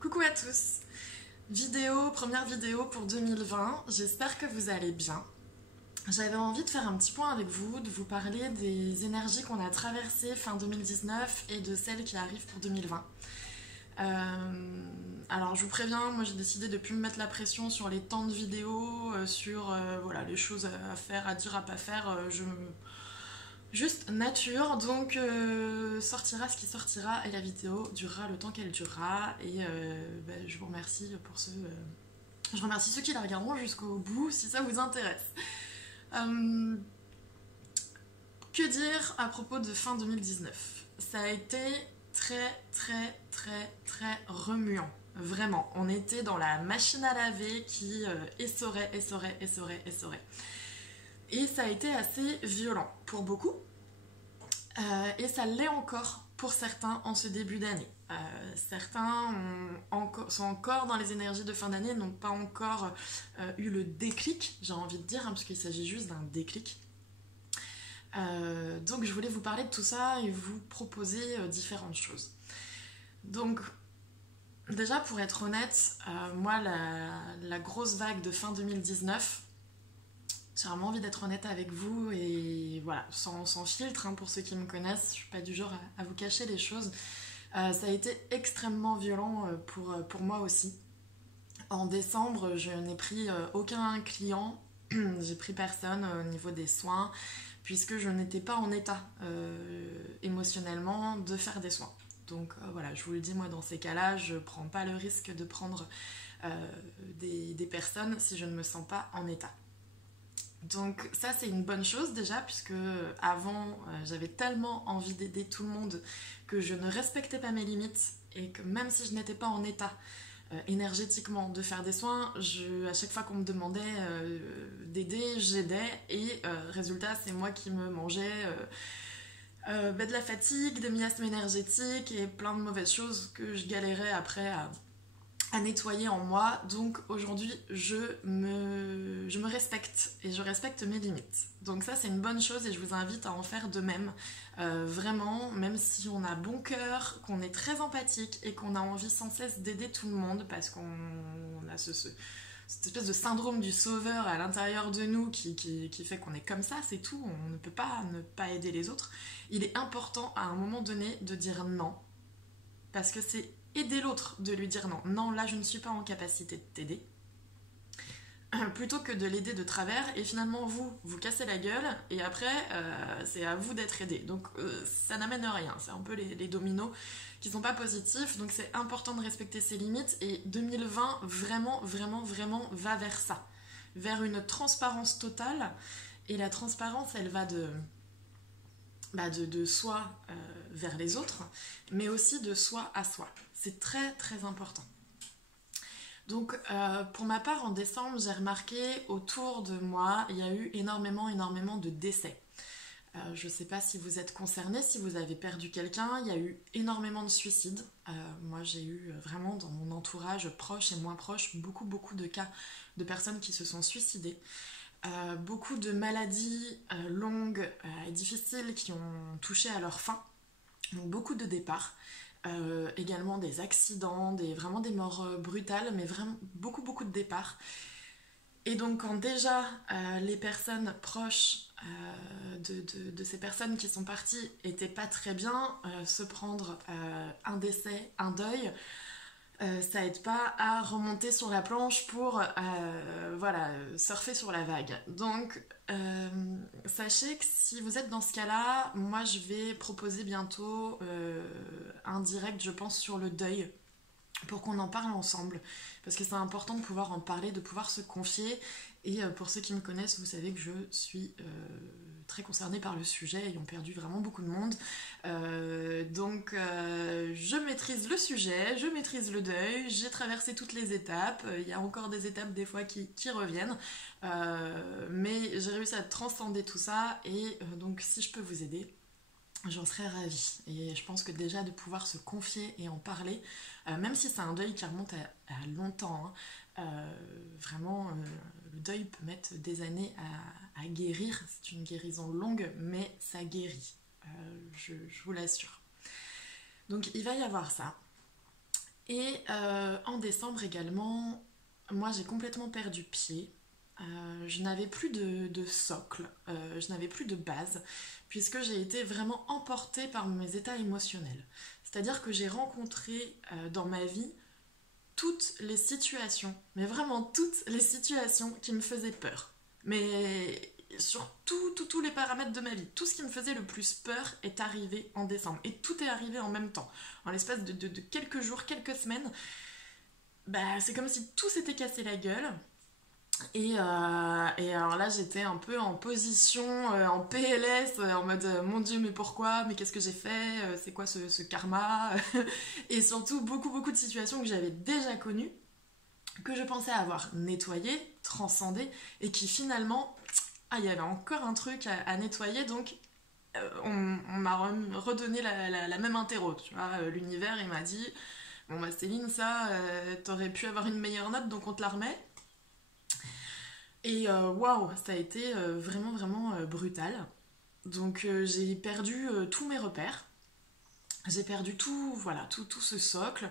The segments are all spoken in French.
Coucou à tous, première vidéo pour 2020, j'espère que vous allez bien. J'avais envie de faire un petit point avec vous, de vous parler des énergies qu'on a traversées fin 2019 et de celles qui arrivent pour 2020. Alors je vous préviens, moi j'ai décidé de ne plus me mettre la pression sur les temps de vidéo, sur voilà, les choses à faire, à dire, à pas faire, juste nature, donc sortira ce qui sortira et la vidéo durera le temps qu'elle durera et je vous remercie pour ceux... je remercie ceux qui la regarderont jusqu'au bout si ça vous intéresse. Que dire à propos de fin 2019? Ça a été très remuant. Vraiment, on était dans la machine à laver qui essorait. Et ça a été assez violent pour beaucoup. Et ça l'est encore pour certains en ce début d'année. Certains sont encore dans les énergies de fin d'année, n'ont pas encore eu le déclic, j'ai envie de dire, parce qu'il s'agit juste d'un déclic. Donc je voulais vous parler de tout ça et vous proposer différentes choses. Donc déjà pour être honnête, moi la grosse vague de fin 2019, j'ai vraiment envie d'être honnête avec vous et voilà, sans filtre, hein, pour ceux qui me connaissent, je suis pas du genre à vous cacher les choses. Ça a été extrêmement violent pour moi aussi. En décembre, je n'ai pris aucun client, j'ai pris personne au niveau des soins, puisque je n'étais pas en état émotionnellement de faire des soins. Donc voilà, je vous le dis, moi dans ces cas-là, je prends pas le risque de prendre des personnes si je ne me sens pas en état. Donc ça c'est une bonne chose déjà, puisque avant j'avais tellement envie d'aider tout le monde que je ne respectais pas mes limites et que même si je n'étais pas en état énergétiquement de faire des soins, à chaque fois qu'on me demandait d'aider, j'aidais et résultat c'est moi qui me mangeais de la fatigue, des miasmes énergétiques et plein de mauvaises choses que je galérais après à nettoyer en moi. Donc aujourd'hui je me respecte et je respecte mes limites, donc ça c'est une bonne chose et je vous invite à en faire de même. Vraiment, même si on a bon cœur, qu'on est très empathique et qu'on a envie sans cesse d'aider tout le monde parce qu'on a cette espèce de syndrome du sauveur à l'intérieur de nous qui fait qu'on est comme ça, c'est tout, on ne peut pas ne pas aider les autres. Il est important à un moment donné de dire non, parce que c'est aider l'autre de lui dire non. Non, là je ne suis pas en capacité de t'aider. Plutôt que de l'aider de travers et finalement vous cassez la gueule et après c'est à vous d'être aidé. Donc ça n'amène rien, c'est un peu les dominos qui sont pas positifs, donc c'est important de respecter ses limites et 2020 vraiment va vers ça, vers une transparence totale. Et la transparence elle va de soi vers les autres, mais aussi de soi à soi. C'est très important. Donc pour ma part en décembre, j'ai remarqué autour de moi, il y a eu énormément de décès. Je ne sais pas si vous êtes concernés, si vous avez perdu quelqu'un, il y a eu énormément de suicides. Moi j'ai eu vraiment dans mon entourage proche et moins proche beaucoup de cas de personnes qui se sont suicidées. Beaucoup de maladies longues et difficiles qui ont touché à leur fin, donc beaucoup de départs, également des accidents, vraiment des morts brutales, mais vraiment beaucoup de départs. Et donc quand déjà les personnes proches de ces personnes qui sont parties étaient pas très bien, se prendre un décès, un deuil, ça aide pas à remonter sur la planche pour voilà, surfer sur la vague. Donc sachez que si vous êtes dans ce cas-là, moi je vais proposer bientôt un direct, je pense, sur le deuil, pour qu'on en parle ensemble, parce que c'est important de pouvoir en parler, de pouvoir se confier. Et pour ceux qui me connaissent, vous savez que je suis très concernée par le sujet, ayant perdu vraiment beaucoup de monde. Donc je maîtrise le sujet, je maîtrise le deuil, j'ai traversé toutes les étapes, il y a encore des étapes des fois qui reviennent, mais j'ai réussi à transcender tout ça et donc si je peux vous aider, j'en serais ravie. Et je pense que déjà de pouvoir se confier et en parler, même si c'est un deuil qui remonte à longtemps, hein, vraiment le deuil peut mettre des années à guérir. C'est une guérison longue, mais ça guérit, je vous l'assure. Donc il va y avoir ça. Et en décembre également, moi j'ai complètement perdu pied. Je n'avais plus de socle, je n'avais plus de base, puisque j'ai été vraiment emportée par mes états émotionnels. C'est-à-dire que j'ai rencontré dans ma vie toutes les situations, mais vraiment toutes les situations qui me faisaient peur. Mais sur tous les paramètres de ma vie, tout ce qui me faisait le plus peur est arrivé en décembre. Et tout est arrivé en même temps. En l'espace de quelques jours, quelques semaines, bah, c'est comme si tout s'était cassé la gueule. Et alors là, j'étais un peu en position, en PLS, en mode mon Dieu, mais pourquoi? Mais qu'est-ce que j'ai fait? C'est quoi ce karma? Et surtout, beaucoup de situations que j'avais déjà connues, que je pensais avoir nettoyées, transcendées, et qui finalement, il y avait encore un truc à nettoyer, donc on m'a redonné la même interro. Tu vois, l'univers, il m'a dit, bon bah Céline, ça, t'aurais pu avoir une meilleure note, donc on te la remet. Et waouh, ça a été vraiment brutal. Donc j'ai perdu tous mes repères. J'ai perdu tout, voilà, tout ce socle.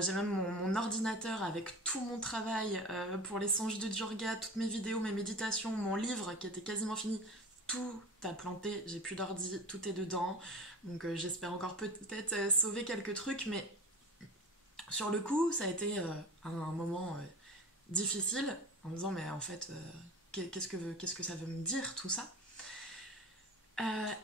J'ai même mon ordinateur avec tout mon travail pour les songes de Durga, toutes mes vidéos, mes méditations, mon livre qui était quasiment fini. Tout a planté, j'ai plus d'ordi, tout est dedans. Donc j'espère encore peut-être sauver quelques trucs, mais sur le coup, ça a été un moment difficile en me disant mais en fait qu'est-ce que ça veut me dire tout ça.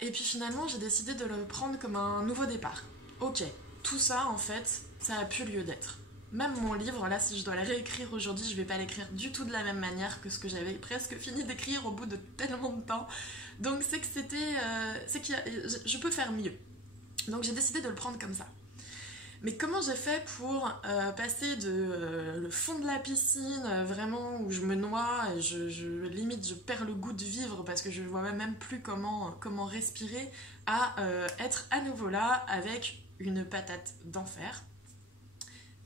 Et puis finalement j'ai décidé de le prendre comme un nouveau départ. Ok, tout ça en fait ça a plus lieu d'être. Même mon livre là, si je dois le réécrire aujourd'hui, je vais pas l'écrire du tout de la même manière que ce que j'avais presque fini d'écrire au bout de tellement de temps. Donc c'est que c'est qu'il je peux faire mieux. Donc j'ai décidé de le prendre comme ça. Mais comment j'ai fait pour passer de le fond de la piscine, vraiment où je me noie, et limite je perds le goût de vivre parce que je vois même plus comment respirer, à être à nouveau là avec une patate d'enfer.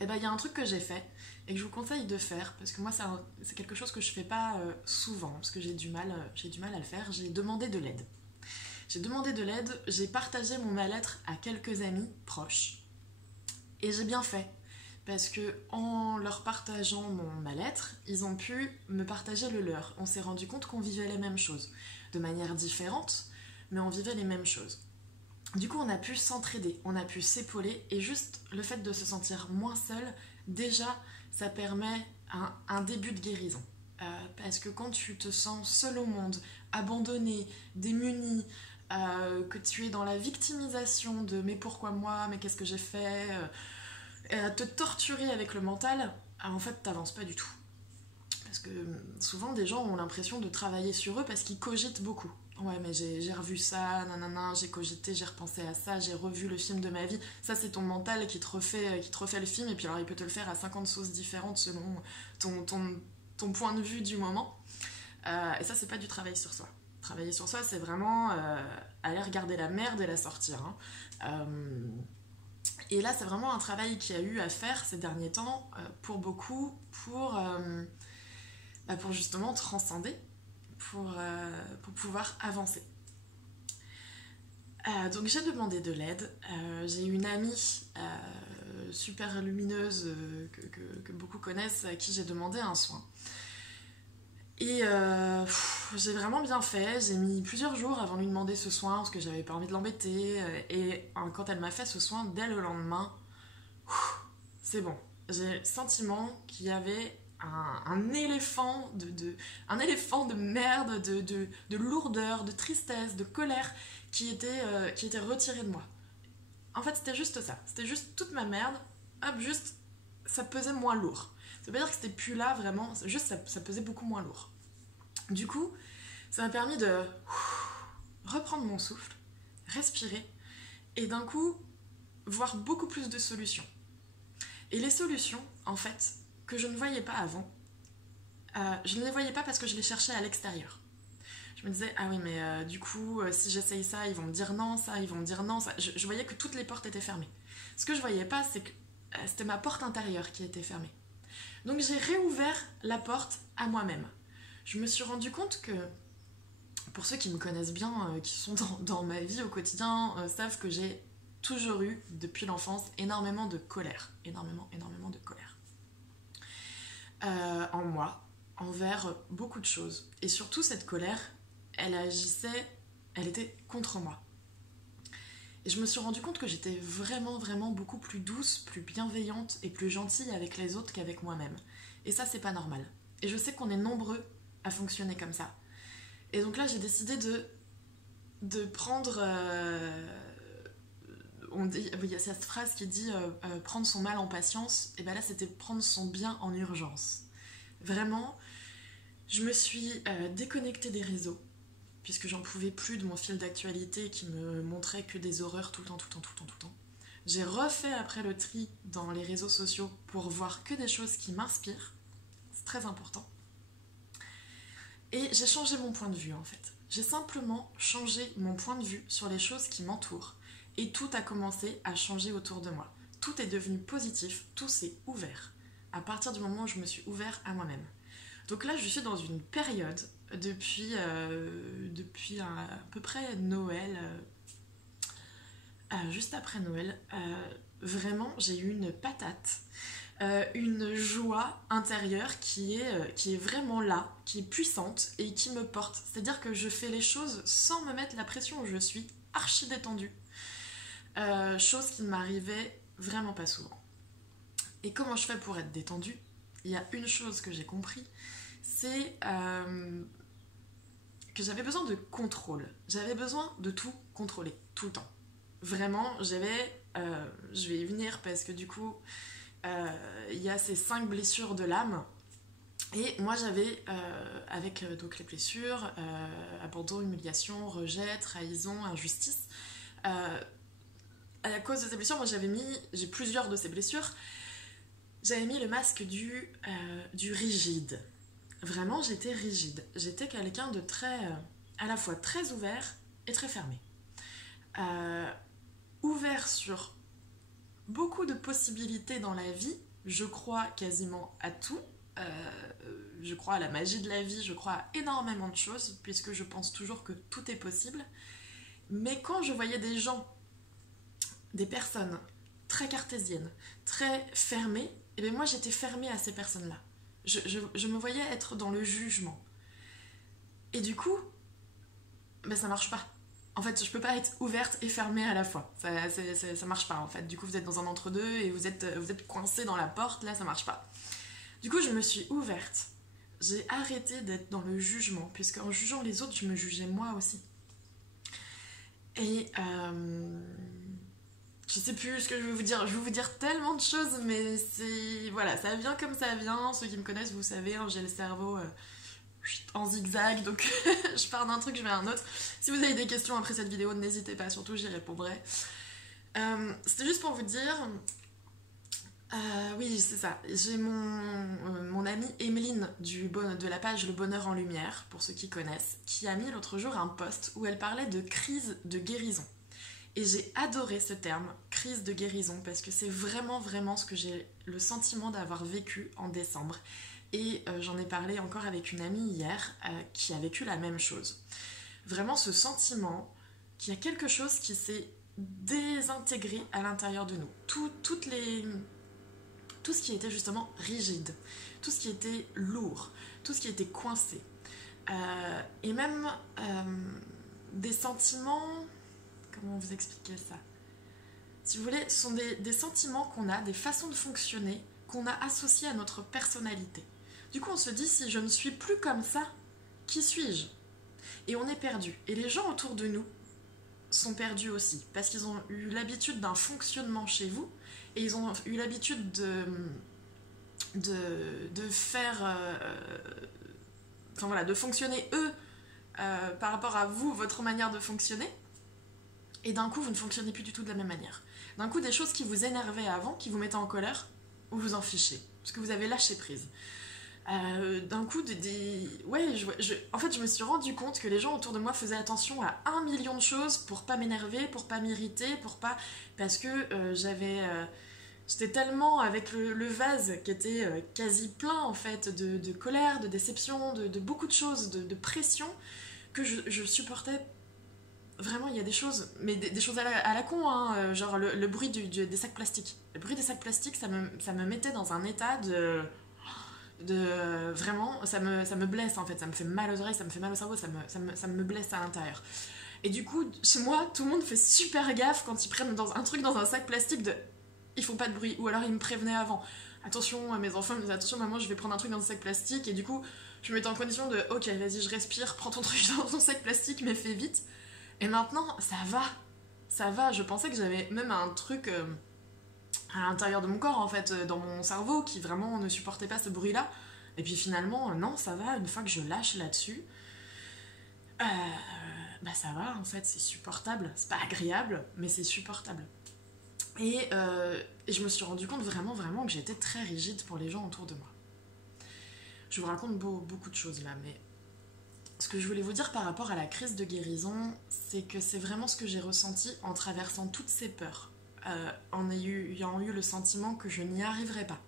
Et ben il y a un truc que j'ai fait et que je vous conseille de faire parce que moi c'est quelque chose que je fais pas souvent parce que j'ai du mal à le faire. J'ai demandé de l'aide. J'ai partagé mon mal-être à quelques amis proches. Et j'ai bien fait, parce que en leur partageant mon mal-être, ils ont pu me partager le leur. On s'est rendu compte qu'on vivait les mêmes choses, de manière différente, mais on vivait les mêmes choses. Du coup, on a pu s'entraider, on a pu s'épauler, et juste le fait de se sentir moins seul, déjà, ça permet un début de guérison. Parce que quand tu te sens seul au monde, abandonné, démuni, que tu es dans la victimisation de mais pourquoi moi, mais qu'est-ce que j'ai fait, à te torturer avec le mental, en fait t'avances pas du tout. Parce que souvent des gens ont l'impression de travailler sur eux parce qu'ils cogitent beaucoup. Ouais mais j'ai revu ça, nanana, j'ai cogité, j'ai repensé à ça, j'ai revu le film de ma vie. Ça c'est ton mental qui te refait le film, et puis alors il peut te le faire à 50 sauces différentes selon ton point de vue du moment. Et ça c'est pas du travail sur soi. Travailler sur soi, c'est vraiment aller regarder la merde et la sortir. Hein. Et là, c'est vraiment un travail qu'il y a eu à faire ces derniers temps pour beaucoup, pour justement transcender, pour pouvoir avancer. Donc j'ai demandé de l'aide. J'ai une amie super lumineuse que beaucoup connaissent, à qui j'ai demandé un soin. Et j'ai vraiment bien fait, j'ai mis plusieurs jours avant de lui demander ce soin parce que j'avais pas envie de l'embêter. Et quand elle m'a fait ce soin, dès le lendemain, c'est bon. J'ai le sentiment qu'il y avait un éléphant un éléphant de merde, de lourdeur, de tristesse, de colère qui était retiré de moi. En fait, c'était juste ça. C'était juste toute ma merde. Hop, juste, ça pesait moins lourd. Ça veut pas dire que c'était plus là vraiment, juste ça pesait beaucoup moins lourd. Du coup, ça m'a permis de reprendre mon souffle, respirer, et d'un coup, voir beaucoup plus de solutions. Et les solutions, en fait, que je ne voyais pas avant, je ne les voyais pas parce que je les cherchais à l'extérieur. Je me disais, ah oui, mais du coup, si j'essaye ça, ils vont me dire non, ça, ils vont me dire non, ça. Je voyais que toutes les portes étaient fermées. Ce que je voyais pas, c'est que c'était ma porte intérieure qui était fermée. Donc j'ai réouvert la porte à moi-même. Je me suis rendu compte que, pour ceux qui me connaissent bien, qui sont dans ma vie au quotidien, savent que j'ai toujours eu, depuis l'enfance, énormément de colère. Énormément de colère. En moi, envers beaucoup de choses. Et surtout, cette colère, elle était contre moi. Et je me suis rendu compte que j'étais vraiment beaucoup plus douce, plus bienveillante et plus gentille avec les autres qu'avec moi-même. Et ça, c'est pas normal. Et je sais qu'on est nombreux à fonctionner comme ça. Et donc là, j'ai décidé de prendre... il y a cette phrase qui dit prendre son mal en patience. Et bien là, c'était prendre son bien en urgence. Vraiment, je me suis déconnectée des réseaux, puisque j'en pouvais plus de mon fil d'actualité qui me montrait que des horreurs tout le temps. J'ai refait après le tri dans les réseaux sociaux pour voir que des choses qui m'inspirent. C'est très important. Et j'ai changé mon point de vue en fait. J'ai simplement changé mon point de vue sur les choses qui m'entourent. Et tout a commencé à changer autour de moi. Tout est devenu positif, tout s'est ouvert. À partir du moment où je me suis ouvert à moi-même. Donc là, je suis dans une période depuis à peu près Noël, juste après Noël, vraiment j'ai eu une patate, une joie intérieure qui est vraiment là, qui est puissante et qui me porte. C'est-à-dire que je fais les choses sans me mettre la pression, je suis archi détendue. Chose qui ne m'arrivait vraiment pas souvent. Et comment je fais pour être détendue ? Il y a une chose que j'ai compris, c'est que j'avais besoin de contrôle. J'avais besoin de tout contrôler, tout le temps. Vraiment, je vais y venir parce que du coup, il y a ces 5 blessures de l'âme. Et moi, j'avais, avec donc les blessures, abandon, humiliation, rejet, trahison, injustice, à la cause de ces blessures, moi j'ai plusieurs de ces blessures, j'avais mis le masque du rigide. Vraiment, j'étais rigide. J'étais quelqu'un de très, à la fois très ouvert et très fermé. Ouvert sur beaucoup de possibilités dans la vie, je crois quasiment à tout. Je crois à la magie de la vie, je crois à énormément de choses, puisque je pense toujours que tout est possible. Mais quand je voyais des gens, des personnes très cartésiennes, très fermées, et bien moi j'étais fermée à ces personnes-là. Je me voyais être dans le jugement. Et du coup, ben ça marche pas. En fait, je peux pas être ouverte et fermée à la fois. Ça marche pas en fait. Du coup, vous êtes dans un entre-deux et vous êtes coincé dans la porte, là ça marche pas. Du coup, je me suis ouverte. J'ai arrêté d'être dans le jugement, puisque en jugeant les autres, je me jugeais moi aussi. Et je sais plus ce que je vais vous dire. Je vais vous dire tellement de choses, mais c'est... Voilà, ça vient comme ça vient. Ceux qui me connaissent, vous savez, hein, j'ai le cerveau en zigzag, donc je pars d'un truc, je vais à un autre. Si vous avez des questions après cette vidéo, n'hésitez pas, surtout j'y répondrai. C'était juste pour vous dire... oui, c'est ça. J'ai mon amie Emeline de la page Le Bonheur en Lumière, pour ceux qui connaissent, qui a mis l'autre jour un post où elle parlait de crise de guérison. Et j'ai adoré ce terme, crise de guérison, parce que c'est vraiment ce que j'ai le sentiment d'avoir vécu en décembre. Et j'en ai parlé encore avec une amie hier qui a vécu la même chose. Vraiment ce sentiment qu'il y a quelque chose qui s'est désintégré à l'intérieur de nous. Tout ce qui était justement rigide, tout ce qui était lourd, tout ce qui était coincé. Et même des sentiments... Comment vous expliquer ça ? Si vous voulez, ce sont des sentiments qu'on a, des façons de fonctionner qu'on a associées à notre personnalité. Du coup, on se dit, si je ne suis plus comme ça, qui suis-je ? Et on est perdu. Et les gens autour de nous sont perdus aussi, parce qu'ils ont eu l'habitude d'un fonctionnement chez vous, et ils ont eu l'habitude de faire... enfin voilà, de fonctionner eux par rapport à vous, votre manière de fonctionner. Et d'un coup, vous ne fonctionnez plus du tout de la même manière. D'un coup, des choses qui vous énervaient avant, qui vous mettaient en colère, vous vous en fichez, parce que vous avez lâché prise. D'un coup, en fait, je me suis rendu compte que les gens autour de moi faisaient attention à 1 million de choses pour pas m'énerver, pour pas m'irriter, parce que j'étais tellement avec le vase qui était quasi plein, en fait, de colère, de déception, de beaucoup de choses, de pression, que je supportais vraiment, il y a des choses, mais des choses à la con, hein, genre le bruit des sacs plastiques. Le bruit des sacs plastiques, ça me mettait dans un état de vraiment, ça me blesse en fait, ça me fait mal aux oreilles, ça me fait mal au cerveau, ça me blesse à l'intérieur. Et du coup, chez moi, tout le monde fait super gaffe quand ils prennent un truc dans un sac plastique de ils font pas de bruit, ou alors ils me prévenaient avant. Attention, mes enfants me disaient attention, maman, je vais prendre un truc dans un sac plastique, et du coup, je me mettais en condition de ok, vas-y, je respire, prends ton truc dans ton sac plastique, mais fais vite. Et maintenant, ça va. Je pensais que j'avais même un truc à l'intérieur de mon corps, en fait, dans mon cerveau, qui vraiment ne supportait pas ce bruit-là. Et puis finalement, non, ça va, une fois que je lâche là-dessus, euh, bah ça va, en fait, c'est supportable. C'est pas agréable, mais c'est supportable. Et je me suis rendu compte vraiment que j'étais très rigide pour les gens autour de moi. Je vous raconte beaucoup de choses là, mais ce que je voulais vous dire par rapport à la crise de guérison, c'est que c'est vraiment ce que j'ai ressenti en traversant toutes ces peurs, en ayant eu le sentiment que je n'y arriverais pas,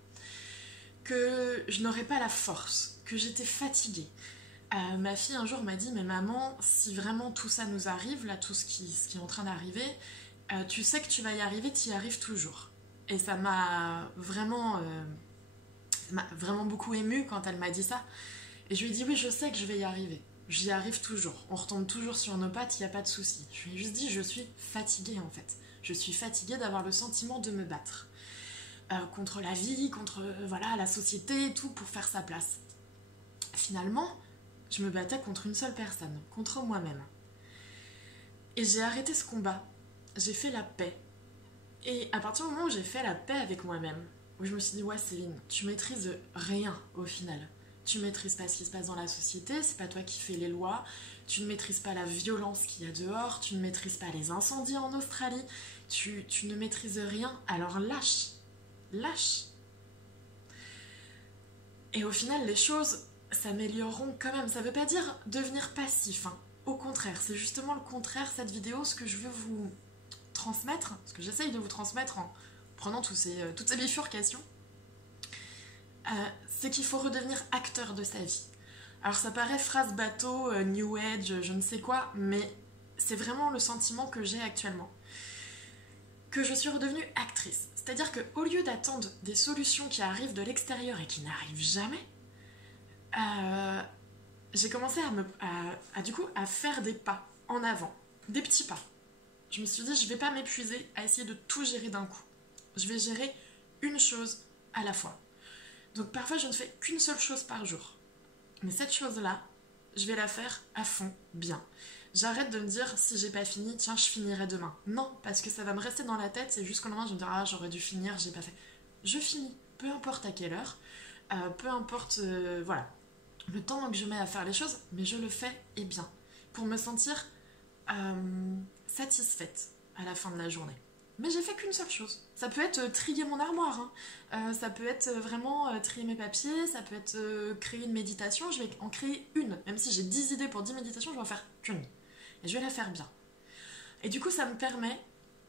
que je n'aurais pas la force, que j'étais fatiguée. Ma fille un jour m'a dit mais maman, si vraiment tout ça nous arrive, là tout ce qui est en train d'arriver, tu sais que tu vas y arriver, tu y arrives toujours. Et ça m'a vraiment beaucoup émue quand elle m'a dit ça. Et je lui ai dit oui, je sais que je vais y arriver. J'y arrive toujours. On retombe toujours sur nos pattes, il n'y a pas de souci. Je lui ai juste dit je suis fatiguée en fait. Je suis fatiguée d'avoir le sentiment de me battre. Contre la vie, contre voilà, la société et tout pour faire sa place. Finalement, je me battais contre une seule personne, contre moi-même. Et j'ai arrêté ce combat. J'ai fait la paix. Et à partir du moment où j'ai fait la paix avec moi-même, où je me suis dit ouais Céline, tu maîtrises rien au final. Tu maîtrises pas ce qui se passe dans la société, c'est pas toi qui fais les lois, tu ne maîtrises pas la violence qu'il y a dehors, tu ne maîtrises pas les incendies en Australie, tu ne maîtrises rien, alors lâche. Lâche. Et au final, les choses s'amélioreront quand même. Ça veut pas dire devenir passif, hein. Au contraire, c'est justement le contraire, cette vidéo, ce que je veux vous transmettre, ce que j'essaye de vous transmettre en prenant toutes ces bifurcations, c'est qu'il faut redevenir acteur de sa vie. Alors ça paraît phrase bateau, New Age, je ne sais quoi, mais c'est vraiment le sentiment que j'ai actuellement. Que je suis redevenue actrice. C'est-à-dire qu'au lieu d'attendre des solutions qui arrivent de l'extérieur et qui n'arrivent jamais, j'ai commencé à faire des pas en avant, des petits pas. Je me suis dit, je ne vais pas m'épuiser à essayer de tout gérer d'un coup. Je vais gérer une chose à la fois. Donc parfois, je ne fais qu'une seule chose par jour. Mais cette chose-là, je vais la faire à fond, bien. J'arrête de me dire, si j'ai pas fini, tiens, je finirai demain. Non, parce que ça va me rester dans la tête, c'est jusqu'au lendemain, je me dirai, ah, j'aurais dû finir, j'ai pas fait. Je finis, peu importe à quelle heure, peu importe, voilà, le temps que je mets à faire les choses, mais je le fais et bien. Pour me sentir satisfaite à la fin de la journée. Mais j'ai fait qu'une seule chose. Ça peut être trier mon armoire, hein. Ça peut être vraiment trier mes papiers, ça peut être créer une méditation, je vais en créer une. Même si j'ai 10 idées pour 10 méditations, je vais en faire qu'une. Et je vais la faire bien. Et du coup, ça me permet,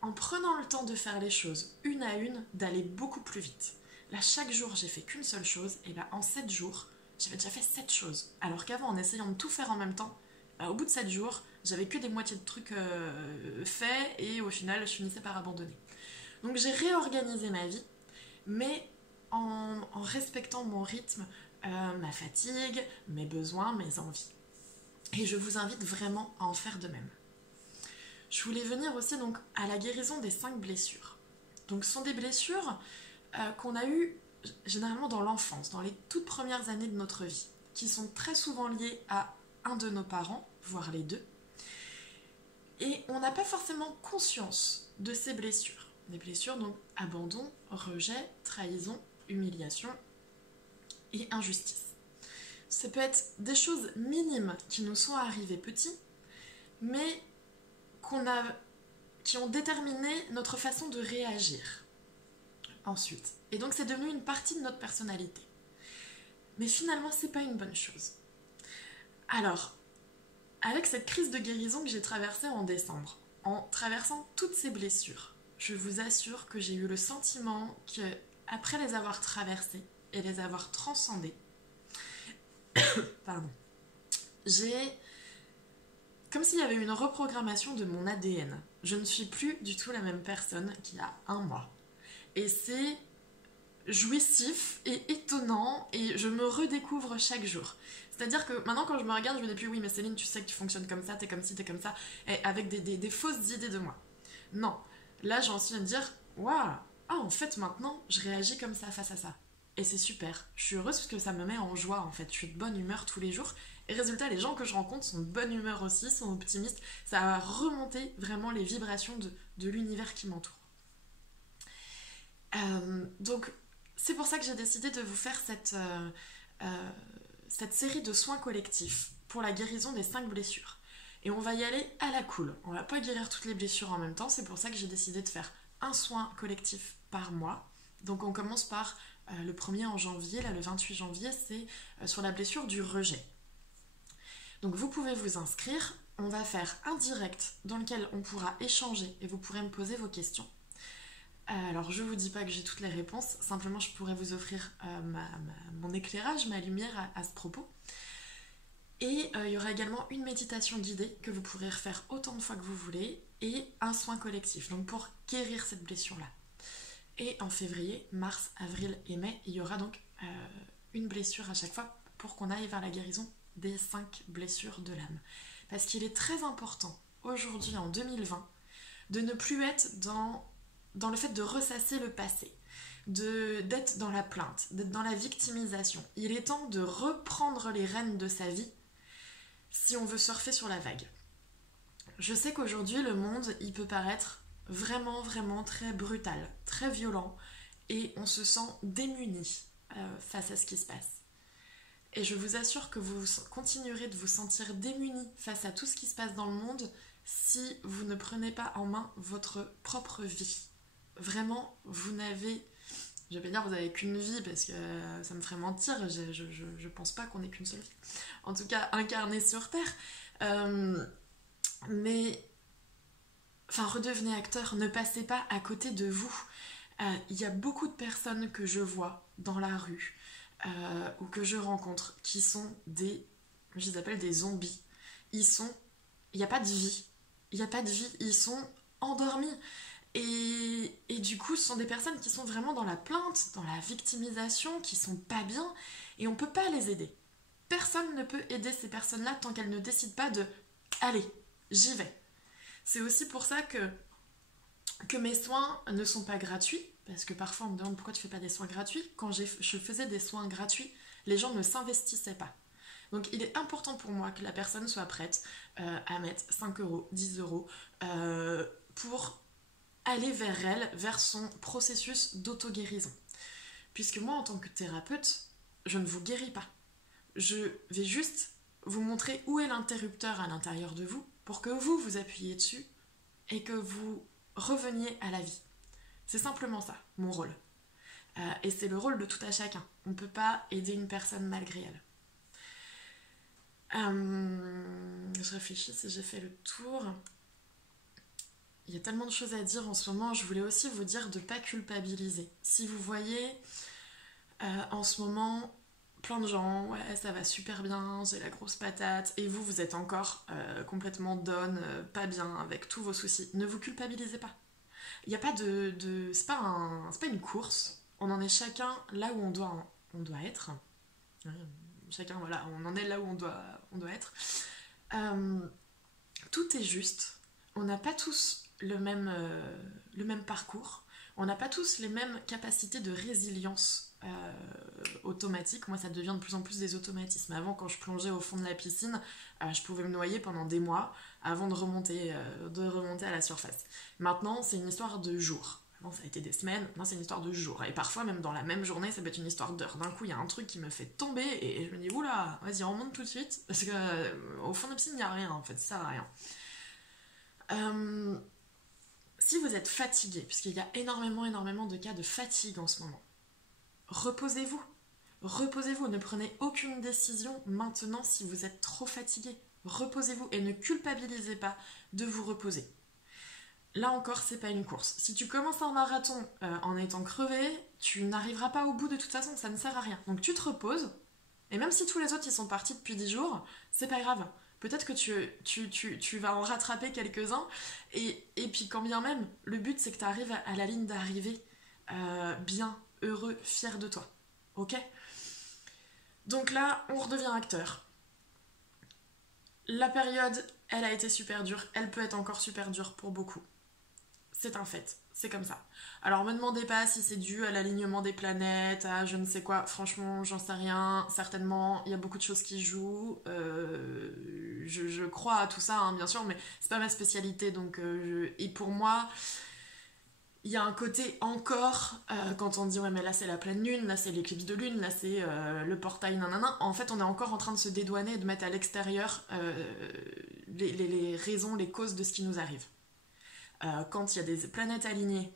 en prenant le temps de faire les choses une à une, d'aller beaucoup plus vite. Là, chaque jour, j'ai fait qu'une seule chose, et là, en 7 jours, j'avais déjà fait 7 choses. Alors qu'avant, en essayant de tout faire en même temps, au bout de 7 jours, j'avais que des moitiés de trucs faits, et au final, je finissais par abandonner. Donc j'ai réorganisé ma vie, mais en respectant mon rythme, ma fatigue, mes besoins, mes envies. Et je vous invite vraiment à en faire de même. Je voulais venir aussi donc à la guérison des 5 blessures. Donc ce sont des blessures qu'on a eues généralement dans l'enfance, dans les toutes premières années de notre vie, qui sont très souvent liées à un de nos parents, voire les deux. Et on n'a pas forcément conscience de ces blessures. Des blessures donc abandon, rejet, trahison, humiliation et injustice. Ça peut être des choses minimes qui nous sont arrivées petits, mais qui ont déterminé notre façon de réagir ensuite. Et donc c'est devenu une partie de notre personnalité. Mais finalement, c'est pas une bonne chose. Alors, avec cette crise de guérison que j'ai traversée en décembre, en traversant toutes ces blessures, je vous assure que j'ai eu le sentiment que, après les avoir traversées et les avoir transcendées, pardon, j'ai comme s'il y avait une reprogrammation de mon ADN. Je ne suis plus du tout la même personne qu'il y a un mois. Et c'est jouissif et étonnant et je me redécouvre chaque jour. C'est-à-dire que maintenant quand je me regarde, je me dis plus oui mais Céline tu sais que tu fonctionnes comme ça, t'es comme ci, t'es comme ça, et avec des fausses idées de moi. Non, là j'en suis à me dire waouh, ah en fait maintenant je réagis comme ça face à ça. Et c'est super, je suis heureuse parce que ça me met en joie en fait, je suis de bonne humeur tous les jours. Et résultat, les gens que je rencontre sont de bonne humeur aussi, sont optimistes, ça a remonté vraiment les vibrations de l'univers qui m'entoure. Donc c'est pour ça que j'ai décidé de vous faire cette série de soins collectifs pour la guérison des 5 blessures. Et on va y aller à la cool. On va pas guérir toutes les blessures en même temps. C'est pour ça que j'ai décidé de faire un soin collectif par mois. Donc on commence par le premier en janvier. Là, le 28 janvier, c'est sur la blessure du rejet. Donc vous pouvez vous inscrire. On va faire un direct dans lequel on pourra échanger et vous pourrez me poser vos questions. Alors je vous dis pas que j'ai toutes les réponses, simplement je pourrais vous offrir mon éclairage, ma lumière à ce propos. Et il y aura également une méditation guidée que vous pourrez refaire autant de fois que vous voulez et un soin collectif, donc pour guérir cette blessure-là. Et en février, mars, avril et mai, il y aura donc une blessure à chaque fois pour qu'on aille vers la guérison des 5 blessures de l'âme. Parce qu'il est très important aujourd'hui en 2020 de ne plus être dans le fait de ressasser le passé, d'être dans la plainte, d'être dans la victimisation. Il est temps de reprendre les rênes de sa vie si on veut surfer sur la vague. Je sais qu'aujourd'hui, le monde, il peut paraître vraiment, vraiment très brutal, très violent, et on se sent démuni face à ce qui se passe. Et je vous assure que vous continuerez de vous sentir démuni face à tout ce qui se passe dans le monde si vous ne prenez pas en main votre propre vie. Vraiment, vous n'avez... Je vais pas dire vous n'avez qu'une vie parce que ça me ferait mentir, je pense pas qu'on ait qu'une seule vie. En tout cas, incarnée sur Terre. Mais... Enfin, redevenez acteur, ne passez pas à côté de vous. Il y a beaucoup de personnes que je vois dans la rue ou que je rencontre qui sont je les appelle des zombies. Il n'y a pas de vie. Il n'y a pas de vie, ils sont endormis. Et du coup, ce sont des personnes qui sont vraiment dans la plainte, dans la victimisation, qui sont pas bien, et on peut pas les aider. Personne ne peut aider ces personnes-là tant qu'elles ne décident pas de « allez, j'y vais ». C'est aussi pour ça que mes soins ne sont pas gratuits, parce que parfois on me demande pourquoi tu fais pas des soins gratuits. Quand je faisais des soins gratuits, les gens ne s'investissaient pas. Donc il est important pour moi que la personne soit prête à mettre 5 euros, 10 euros pour aller vers elle, vers son processus d'auto-guérison. Puisque moi, en tant que thérapeute, je ne vous guéris pas. Je vais juste vous montrer où est l'interrupteur à l'intérieur de vous pour que vous vous appuyez dessus et que vous reveniez à la vie. C'est simplement ça, mon rôle. Et c'est le rôle de tout à chacun. On ne peut pas aider une personne malgré elle. Je réfléchis si j'ai fait le tour. Il y a tellement de choses à dire en ce moment. Je voulais aussi vous dire de ne pas culpabiliser. Si vous voyez en ce moment plein de gens, ouais ça va super bien, j'ai la grosse patate, et vous êtes encore complètement down, pas bien avec tous vos soucis, ne vous culpabilisez pas. Il n'y a pas c'est pas une course, on en est chacun là où on doit être. Chacun, voilà, on en est là où on doit être. Tout est juste. On n'a pas tous le même parcours. On n'a pas tous les mêmes capacités de résilience automatique. Moi, ça devient de plus en plus des automatismes. Avant, quand je plongeais au fond de la piscine, je pouvais me noyer pendant des mois avant de remonter à la surface. Maintenant, c'est une histoire de jours. Avant, ça a été des semaines. Maintenant, c'est une histoire de jours. Et parfois, même dans la même journée, ça peut être une histoire d'heures. D'un coup, il y a un truc qui me fait tomber et je me dis, oula, vas-y, on remonte tout de suite. Parce que au fond de la piscine, il n'y a rien, en fait. Ça sert à rien. Si vous êtes fatigué, puisqu'il y a énormément de cas de fatigue en ce moment, reposez-vous. Reposez-vous. Ne prenez aucune décision maintenant si vous êtes trop fatigué. Reposez-vous et ne culpabilisez pas de vous reposer. Là encore, c'est pas une course. Si tu commences un marathon en étant crevé, tu n'arriveras pas au bout de toute façon, ça ne sert à rien. Donc tu te reposes, et même si tous les autres ils sont partis depuis 10 jours, c'est pas grave. Peut-être que tu vas en rattraper quelques-uns. Et puis quand bien même, le but c'est que tu arrives à la ligne d'arrivée bien, heureux, fier de toi. Ok? Donc là, on redevient acteur. La période, elle a été super dure. Elle peut être encore super dure pour beaucoup. C'est un fait, c'est comme ça. Alors me demandez pas si c'est dû à l'alignement des planètes, à je ne sais quoi, franchement j'en sais rien, certainement il y a beaucoup de choses qui jouent, je crois à tout ça hein, bien sûr, mais c'est pas ma spécialité donc et pour moi il y a un côté encore quand on dit ouais mais là c'est la pleine lune, là c'est l'éclipse de lune, là c'est le portail nanana, en fait on est encore en train de se dédouaner et de mettre à l'extérieur les raisons, les causes de ce qui nous arrive. Quand il y a des planètes alignées,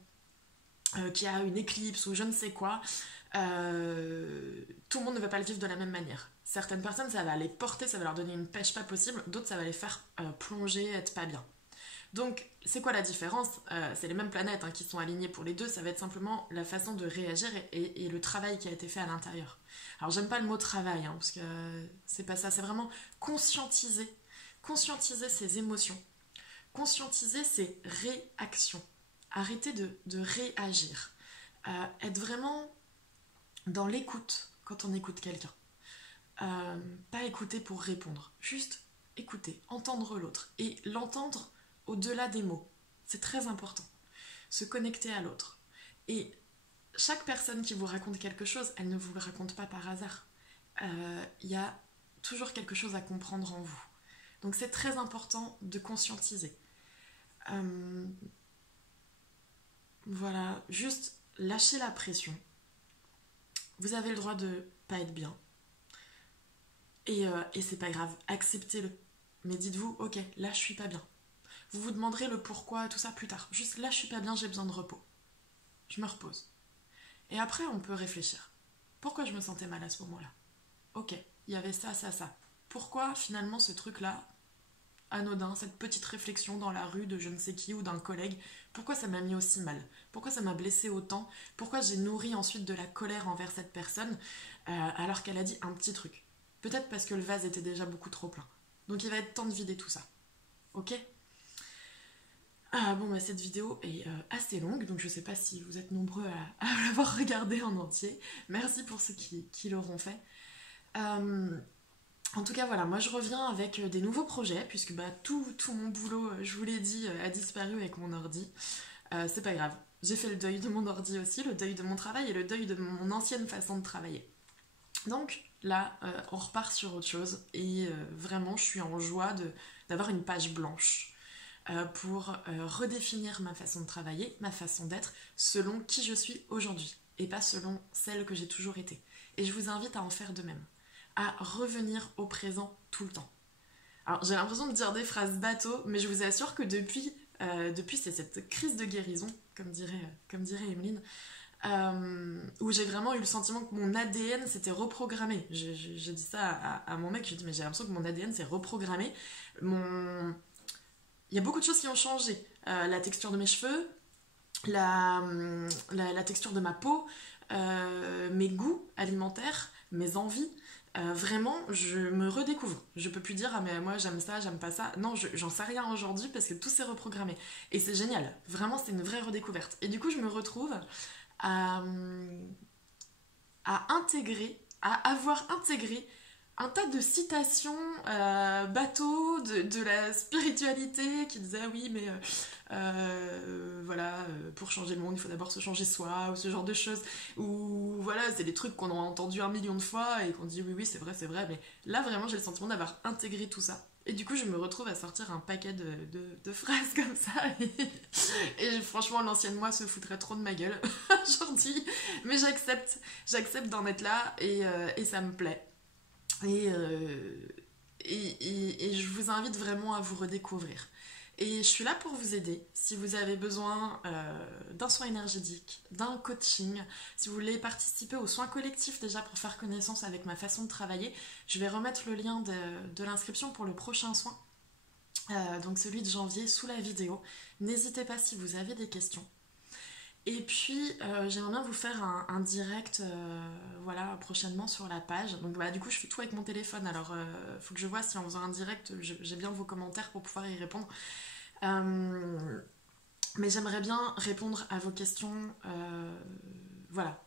qu'il y a une éclipse ou je ne sais quoi, tout le monde ne va pas le vivre de la même manière. Certaines personnes, ça va les porter, ça va leur donner une pêche pas possible, d'autres, ça va les faire plonger, être pas bien. Donc, c'est quoi la différence? C'est les mêmes planètes hein, qui sont alignées pour les deux, ça va être simplement la façon de réagir et le travail qui a été fait à l'intérieur. Alors, j'aime pas le mot travail, hein, parce que c'est pas ça, c'est vraiment conscientiser ses émotions. Conscientiser ses réactions. Arrêter de réagir. Être vraiment dans l'écoute quand on écoute quelqu'un. Pas écouter pour répondre. Juste écouter, entendre l'autre. Et l'entendre au-delà des mots. C'est très important. Se connecter à l'autre. Et chaque personne qui vous raconte quelque chose, elle ne vous le raconte pas par hasard. Il y a toujours quelque chose à comprendre en vous. Donc c'est très important de conscientiser. Voilà, juste lâchez la pression. Vous avez le droit de pas être bien. Et c'est pas grave, acceptez-le. Mais dites-vous, ok, là je suis pas bien. Vous vous demanderez le pourquoi, tout ça plus tard. Juste là je suis pas bien, j'ai besoin de repos. Je me repose. Et après on peut réfléchir. Pourquoi je me sentais mal à ce moment-là? Ok, il y avait ça, ça, ça. Pourquoi finalement ce truc-là anodin, cette petite réflexion dans la rue de je ne sais qui ou d'un collègue, pourquoi ça m'a mis aussi mal? Pourquoi ça m'a blessé autant? Pourquoi j'ai nourri ensuite de la colère envers cette personne alors qu'elle a dit un petit truc? Peut-être parce que le vase était déjà beaucoup trop plein. Donc il va être temps de vider tout ça. Ok? Bon, bah, cette vidéo est assez longue, donc je sais pas si vous êtes nombreux à l'avoir regardée en entier. Merci pour ceux qui l'auront fait. En tout cas, voilà, moi je reviens avec des nouveaux projets, puisque bah, tout mon boulot, je vous l'ai dit, a disparu avec mon ordi. C'est pas grave. J'ai fait le deuil de mon ordi aussi, le deuil de mon travail et le deuil de mon ancienne façon de travailler. Donc là, on repart sur autre chose et vraiment, je suis en joie d'avoir une page blanche pour redéfinir ma façon de travailler, ma façon d'être, selon qui je suis aujourd'hui et pas selon celle que j'ai toujours été. Et je vous invite à en faire de même. À revenir au présent tout le temps. Alors j'ai l'impression de dire des phrases bateau, mais je vous assure que depuis c'est cette crise de guérison, comme dirait Emeline, où j'ai vraiment eu le sentiment que mon ADN s'était reprogrammé. J'ai dit ça à mon mec, j'ai dit mais j'ai l'impression que mon ADN s'est reprogrammé. Il y a beaucoup de choses qui ont changé. La texture de mes cheveux, la texture de ma peau, mes goûts alimentaires, mes envies. Vraiment, je me redécouvre. Je peux plus dire ah mais moi j'aime ça, j'aime pas ça. Non, j'en sais rien aujourd'hui parce que tout s'est reprogrammé. Et c'est génial. Vraiment, c'est une vraie redécouverte. Et du coup, je me retrouve à avoir intégré un tas de citations bateaux de la spiritualité qui disaient ah oui mais voilà pour changer le monde il faut d'abord se changer soi ou ce genre de choses ou voilà c'est des trucs qu'on a entendu 1 million de fois et qu'on dit oui c'est vrai mais là vraiment j'ai le sentiment d'avoir intégré tout ça et du coup je me retrouve à sortir un paquet de phrases comme ça et franchement l'ancienne moi se foutrait trop de ma gueule aujourd'hui mais j'accepte d'en être là et ça me plaît. Et je vous invite vraiment à vous redécouvrir. Et je suis là pour vous aider. Si vous avez besoin d'un soin énergétique, d'un coaching, si vous voulez participer aux soins collectifs déjà pour faire connaissance avec ma façon de travailler, je vais remettre le lien de l'inscription pour le prochain soin. Donc celui de janvier sous la vidéo. N'hésitez pas si vous avez des questions. Et puis j'aimerais bien vous faire un direct voilà, prochainement sur la page. Donc bah, du coup je fais tout avec mon téléphone, alors faut que je vois si en faisant un direct j'ai bien vos commentaires pour pouvoir y répondre. Mais j'aimerais bien répondre à vos questions voilà,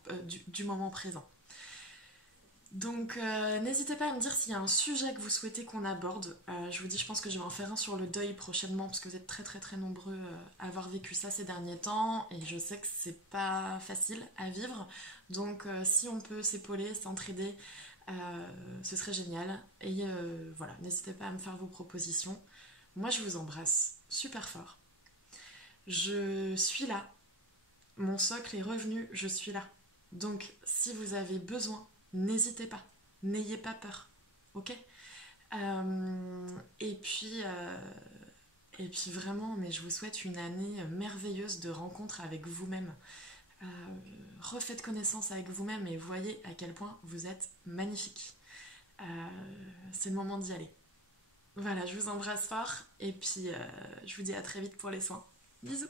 du moment présent. Donc n'hésitez pas à me dire s'il y a un sujet que vous souhaitez qu'on aborde. Je vous dis, je pense que je vais en faire un sur le deuil prochainement parce que vous êtes très très très nombreux à avoir vécu ça ces derniers temps et je sais que c'est pas facile à vivre. Donc si on peut s'épauler, s'entraider, ce serait génial. Et voilà, n'hésitez pas à me faire vos propositions. Moi je vous embrasse super fort. Je suis là. Mon socle est revenu, je suis là. Donc si vous avez besoin, n'hésitez pas, n'ayez pas peur, ok. Euh, et puis euh, et puis vraiment, mais je vous souhaite une année merveilleuse de rencontres avec vous-même. Euh, Refaites connaissance avec vous-même et voyez à quel point vous êtes magnifique. Euh, c'est le moment d'y aller. Voilà, je vous embrasse fort et puis je vous dis à très vite pour les soins. Bisous.